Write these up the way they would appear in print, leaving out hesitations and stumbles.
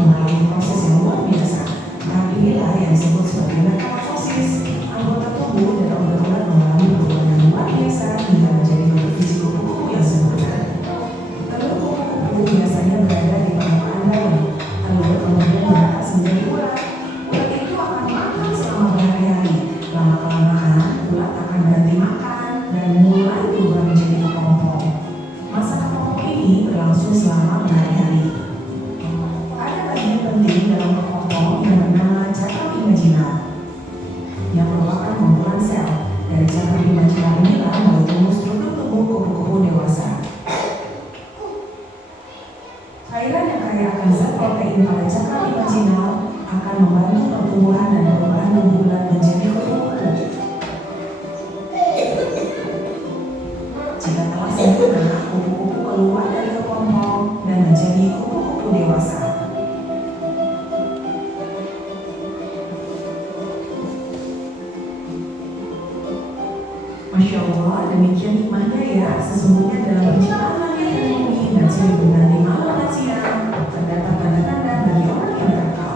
mengalami proses yang luar biasa. Tahap inilah yang disebut sebagai metamorfosis. Anggota tubuh dan organ-organ mengalami perubahan yang luar biasa hingga menjadi bentuk fisik kupu-kupu yang sempurna. Telur kupu-kupu biasanya berada di permukaan daun. Telur kemudian berakar menjadi ulat. Ulat itu akan makan selama berhari-hari. Lama-kelamaan, ulat akan berhenti makan dan mulai berubah menjadi kepompong. Masa kepompong ini berlangsung selama berhari-hari. Ada bagian penting dalam kepompong yang bernama cakram imaginal, yang merupakan kumpulan sel. Dari cakram imaginal inilah mulai tumbuh struktur tubuh kupu-kupu dewasa. Cairan yang kaya akan zat protein pada cakram imaginal akan membantu pertumbuhan dan perubahan tubuh ulat menjadi kupu-kupu. Jika telah sempurna, kupu-kupu keluar dari kepompong dan menjadi kupu-kupu dewasa. Masya Allah, demikian hikmahnya ya. Sesungguhnya dalam penciptaan langit dan bumi dan silih berganti malam dan siang terdapat tanda-tanda bagi orang yang berakal.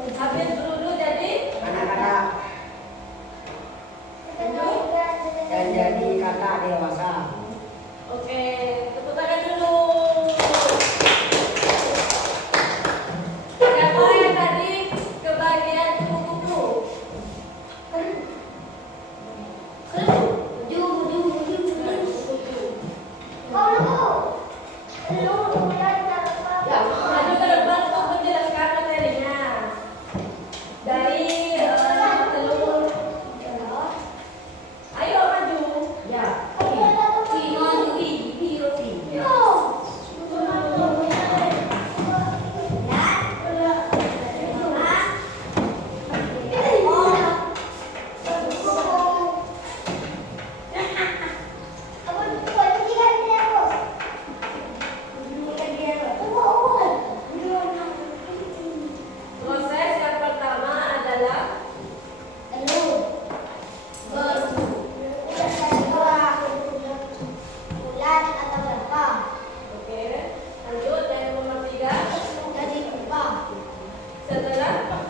Habis berwudu jadi anak-anak dan jadi kakak dewasa. oke, tepuk tangan dulu. Siapa yang tadi kebagian kupu-kupu? Ya, maju ke depan untuk menjelaskan materinya. Dari telur. Ayo maju. Ya. Proses yang pertama adalah oke, lanjut yang nomor 3. Setelah